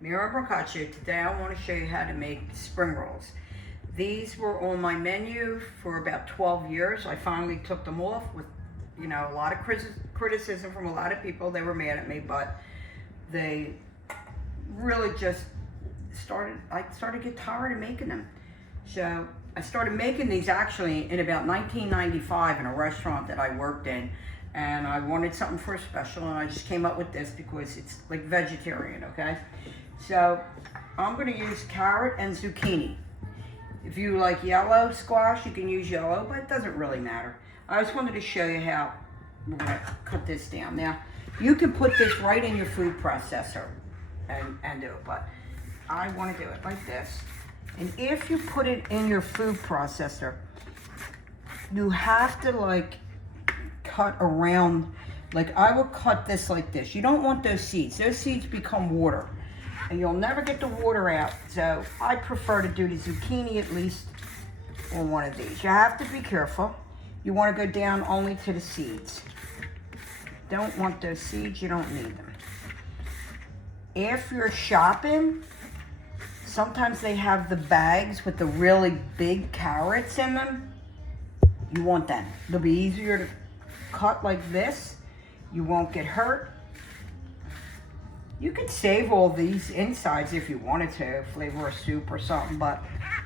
Mira Brancaccio. Today I want to show you how to make spring rolls. These were on my menu for about 12 years. I finally took them off with, a lot of criticism from a lot of people. They were mad at me, but they really just I started to get tired of making them. So I started making these actually in about 1995 in a restaurant that I worked in. And I wanted something for a special, and I just came up with this because it's like vegetarian, okay? So I'm gonna use carrot and zucchini. If you like yellow squash, you can use yellow, but it doesn't really matter. I just wanted to show you how we're gonna cut this down. Now, you can put this right in your food processor and do it, but I wanna do it like this. And if you put it in your food processor, you have to cut around, I would cut this like this. You don't want those seeds. Those seeds become water and you'll never get the water out. So I prefer to do the zucchini at least on one of these. You have to be careful. You want to go down only to the seeds. Don't want those seeds, you don't need them. If you're shopping, sometimes they have the bags with the really big carrots in them. You want them. They'll be easier to cut like this. You won't get hurt. You could save all these insides if you wanted to, flavor a soup or something, but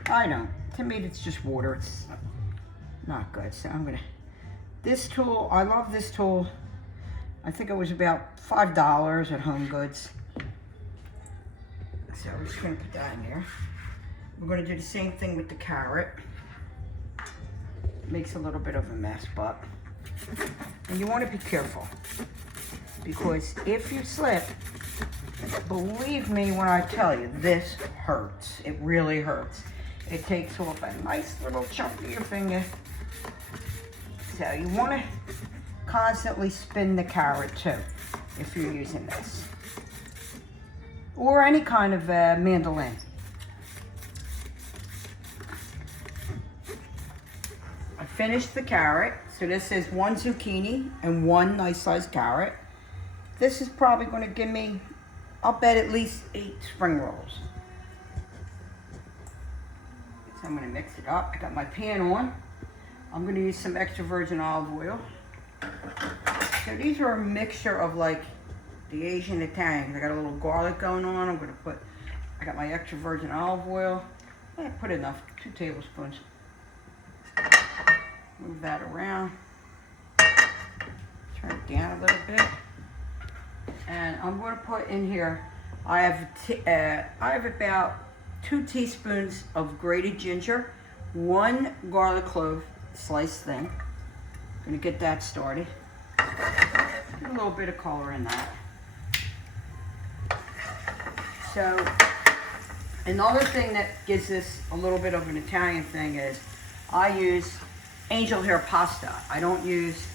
I don't. To me, it's just water. It's not good. So this tool, I love this tool. I think it was about $5 at Home Goods. So we're just gonna put that in there. We're gonna do the same thing with the carrot. Makes a little bit of a mess, but and you want to be careful, because if you slip, believe me when I tell you, this hurts. It really hurts. It takes off a nice little chunk of your finger. So you want to constantly spin the carrot too, if you're using this. Or any kind of mandolin. I finished the carrot. So this is 1 zucchini and 1 nice sized carrot. This is probably going to give me, I'll bet, at least 8 spring rolls. So I'm going to mix it up. I got my pan on. I'm going to use some extra virgin olive oil. So these are a mixture of the Asian Italian. I got a little garlic going on. I got my extra virgin olive oil. I put enough, 2 tablespoons. Move that around. Turn it down a little bit. And I'm going to put in here, I have about 2 teaspoons of grated ginger, 1 garlic clove sliced thin. Going to get that started. Get a little bit of color in that. So another thing that gives this a little bit of an Italian thing is I use angel hair pasta. I don't use,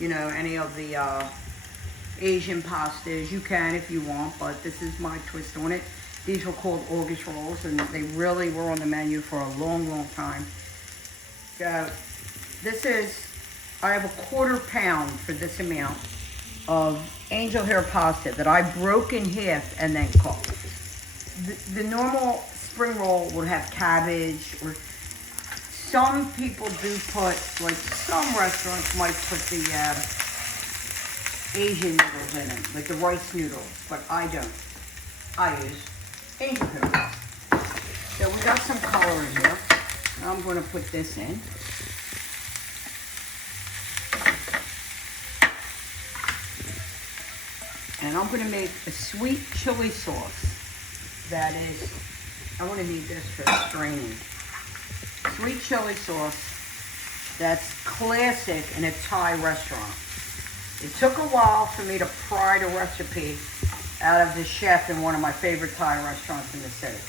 any of the Asian pastas. You can if you want, but this is my twist on it. These were called August rolls, and they really were on the menu for a long, long time. So I have a 1/4 pound for this amount of angel hair pasta that I broke in half and then cooked. The normal spring roll would have cabbage, or some people do put, some restaurants might put the Asian noodles in them, like the rice noodles, but I don't. I use angel hair. So we got some color in here. I'm going to put this in. And I'm going to make a sweet chili sauce. That is, I'm going to need this for straining. Sweet chili sauce that's classic in a Thai restaurant. It took a while for me to pry the recipe out of the chef in one of my favorite Thai restaurants in the city.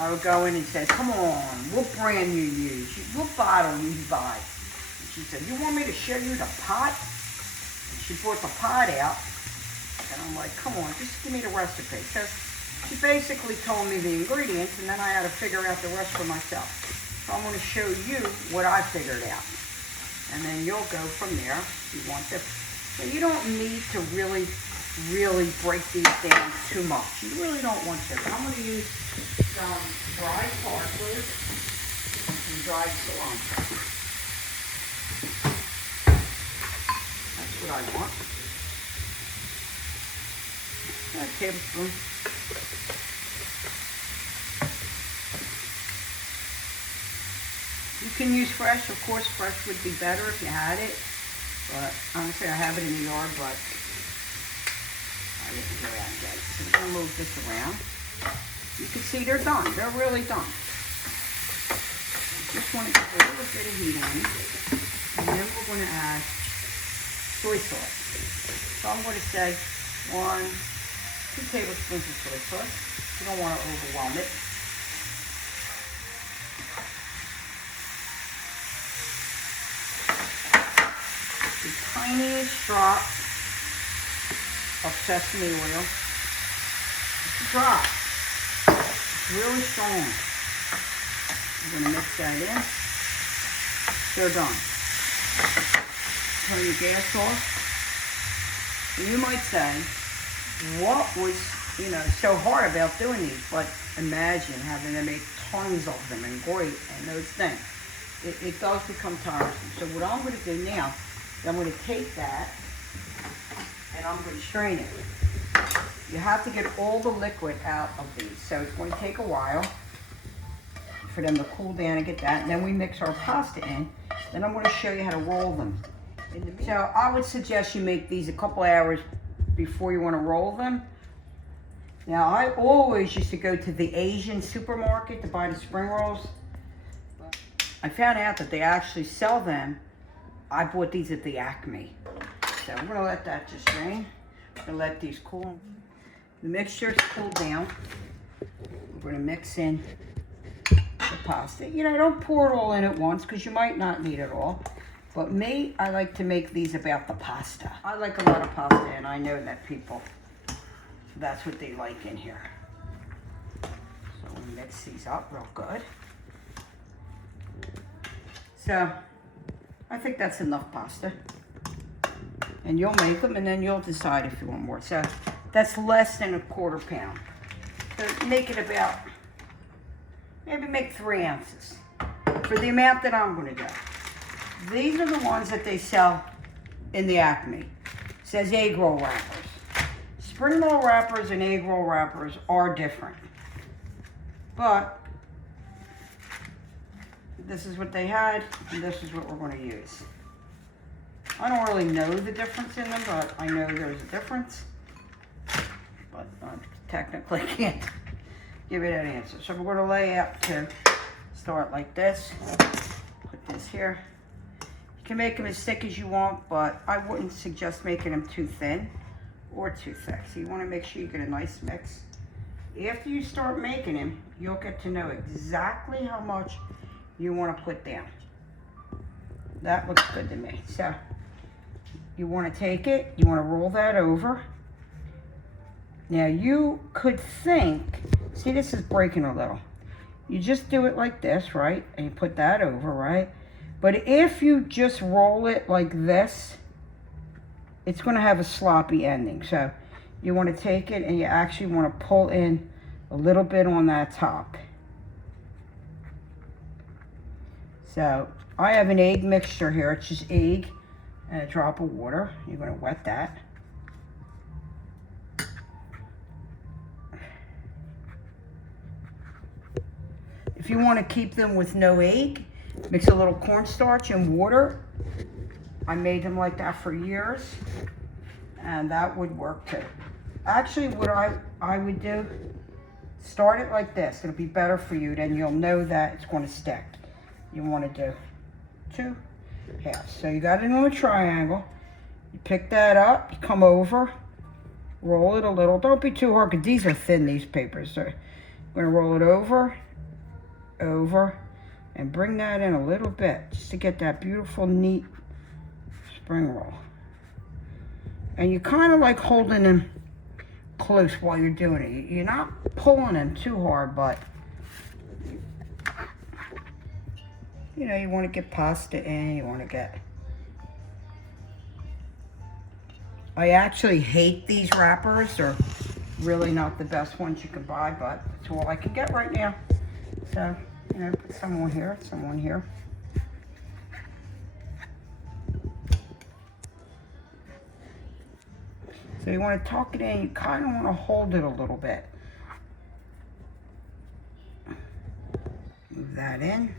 I would go in and say, come on, what brand you use? What bottle you buy? And she said, you want me to show you the pot? And she brought the pot out. And I'm like, come on, just give me the recipe. So she basically told me the ingredients, and then I had to figure out the rest for myself. So I'm going to show you what I figured out. And then you'll go from there if you want this. So you don't need to really really break these down too much. You really don't want to. I'm going to use some dried parsley and some dried cilantro. That's what I want. A tablespoon. You can use fresh. Of course, fresh would be better if you had it. But honestly, I have it in the yard, but I didn't go out and get it. So we're going to move this around. You can see they're done. They're really done. Just want to get a little bit of heat on it. And then we're going to add soy sauce. So I'm going to say 2 tablespoons of soy sauce. You don't want to overwhelm it. The tiniest drop of sesame oil. It's a drop. It's really strong. I'm going to mix that in. They're done. Turn your gas off. And you might say, what was, so hard about doing these? But imagine having to make tons of them and grate and those things. It does become tiresome. So what I'm going to do now, I'm going to take that and I'm going to strain it. You have to get all the liquid out of these. So it's going to take a while for them to cool down and get that. And then we mix our pasta in. Then I'm going to show you how to roll them. So I would suggest you make these a couple hours before you want to roll them. Now I always used to go to the Asian supermarket to buy the spring rolls. I found out that they actually sell them. I bought these at the Acme. So I'm going to let that just drain. I'm going to let these cool. The mixture's cooled down. We're going to mix in the pasta. Don't pour it all in at once because you might not need it all. But me, I like to make these about the pasta. I like a lot of pasta, and I know that people, that's what they like in here. So we mix these up real good. So I think that's enough pasta. And you'll make them, and then you'll decide if you want more. So that's less than a quarter pound. So make it about, maybe make 3 ounces for the amount that I'm going to do. These are the ones that they sell in the Acme. It says egg roll wrappers. Spring roll wrappers and egg roll wrappers are different. But this is what they had, and this is what we're going to use. I don't really know the difference in them, but I know there's a difference. But I technically can't give it an answer. So we're going to lay out to start like this. Put this here. You can make them as thick as you want, but I wouldn't suggest making them too thin or too thick. So you want to make sure you get a nice mix. After you start making them, you'll get to know exactly how much you want to put down. That looks good to me. So you want to take it, you want to roll that over. Now you could think, see, this is breaking a little. You just do it like this, right? And you put that over, right? But if you just roll it like this, it's going to have a sloppy ending. So you want to take it and you actually want to pull in a little bit on that top. So I have an egg mixture here. It's just egg and a drop of water. You're going to wet that. If you want to keep them with no egg, mix a little cornstarch and water. I made them like that for years, and that would work too. Actually, what I would do, start it like this. It'll be better for you, then you'll know that it's going to stick. You want to do 2 halves. So you got it in a triangle. You pick that up, you come over, roll it a little. Don't be too hard, because these are thin, these papers. So I'm going to roll it over, and bring that in a little bit, just to get that beautiful, neat spring roll. And you're kind of like holding them close while you're doing it. You're not pulling them too hard, but you want to get pasta in, you want to get I actually hate these wrappers. They're really not the best ones you can buy, but it's all I can get right now. So, you know, put some on here, some on here. So you want to tuck it in, you kind of want to hold it a little bit. Move that in.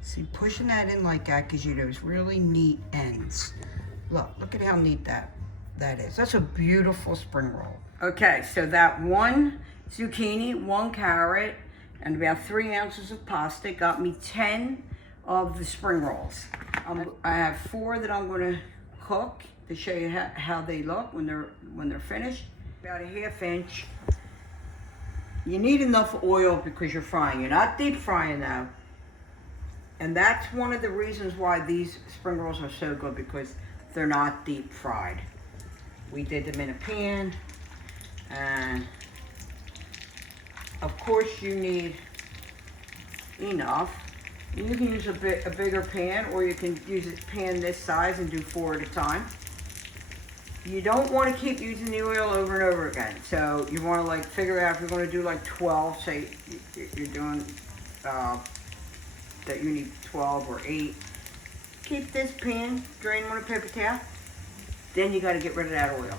See, pushing that in like that gives you those really neat ends. Look at how neat that is. That's a beautiful spring roll. Okay, so that 1 zucchini, 1 carrot, and about 3 ounces of pasta got me 10 of the spring rolls. I have 4 that I'm going to cook to show you how they look when they're finished. About a 1/2 inch. You need enough oil because you're frying. You're not deep frying though. And that's one of the reasons why these spring rolls are so good, because they're not deep fried. We did them in a pan, and of course you need enough. You can use a bigger pan, or you can use a pan this size and do 4 at a time. You don't want to keep using the oil over and over again. So you want to like figure out if you're going to do like 12, say you're doing that you need 12 or 8. Keep this pan, drain on a paper towel. Then you got to get rid of that oil.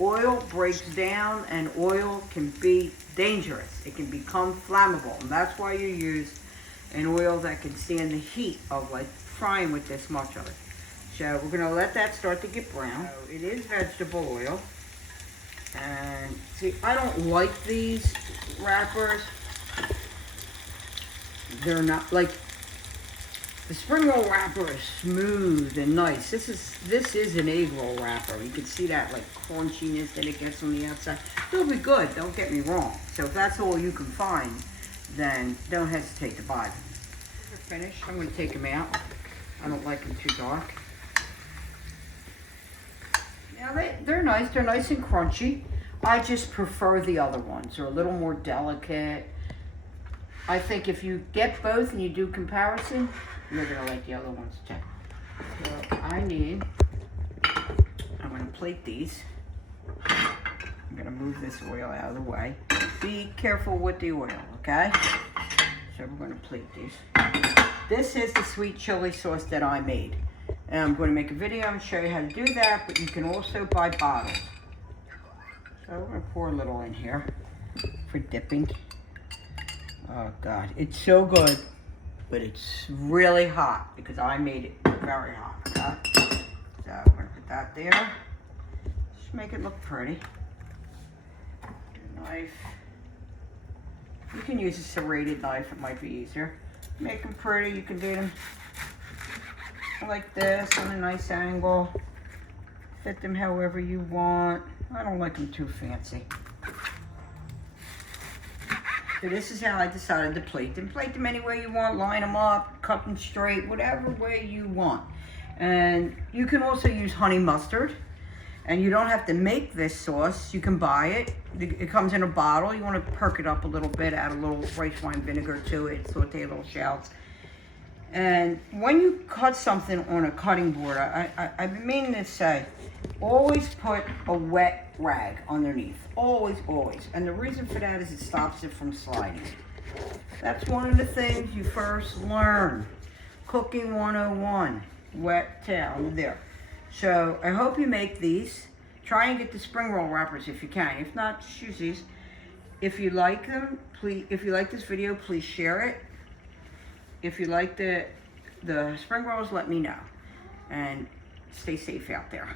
Oil breaks down, and oil can be dangerous. It can become flammable, and that's why you use an oil that can stand the heat of like frying with this much of it. So we're gonna let that start to get brown. So it is vegetable oil. And see, I don't like these wrappers. They're not like, the spring roll wrapper is smooth and nice. This is an egg roll wrapper. You can see that like crunchiness that it gets on the outside. It'll be good, don't get me wrong. So if that's all you can find, then don't hesitate to buy them. They're finished. I'm going to take them out. I don't like them too dark. Now they're nice. They're nice and crunchy. I just prefer the other ones. They're a little more delicate. I think if you get both and you do comparison, you're going to like the other ones too. So I'm going to plate these. I'm going to move this oil out of the way. Be careful with the oil, okay? So we're going to plate these. This is the sweet chili sauce that I made. And I'm going to make a video and show you how to do that, but you can also buy bottles. So we're going to pour a little in here for dipping. Oh God, it's so good, but it's really hot because I made it very hot, okay? So I'm going to put that there. Just make it look pretty. Your knife. You can use a serrated knife, it might be easier. Make them pretty, you can do them like this on a nice angle. Fit them however you want. I don't like them too fancy. So this is how I decided to plate them. Plate them any way you want, line them up, cut them straight, whatever way you want. And you can also use honey mustard. And you don't have to make this sauce, you can buy it. It comes in a bottle. You want to perk it up a little bit, add a little rice wine vinegar to it, saute little shallots. And when you cut something on a cutting board, I've been meaning to say, always put a wet rag underneath. Always, always. And the reason for that is it stops it from sliding. That's one of the things you first learn. Cooking 101, wet towel, there. So I hope you make these. Try and get the spring roll wrappers if you can. If not, just use these. If you like them, please. If you like this video, please share it. If you like the spring rolls, let me know. And stay safe out there.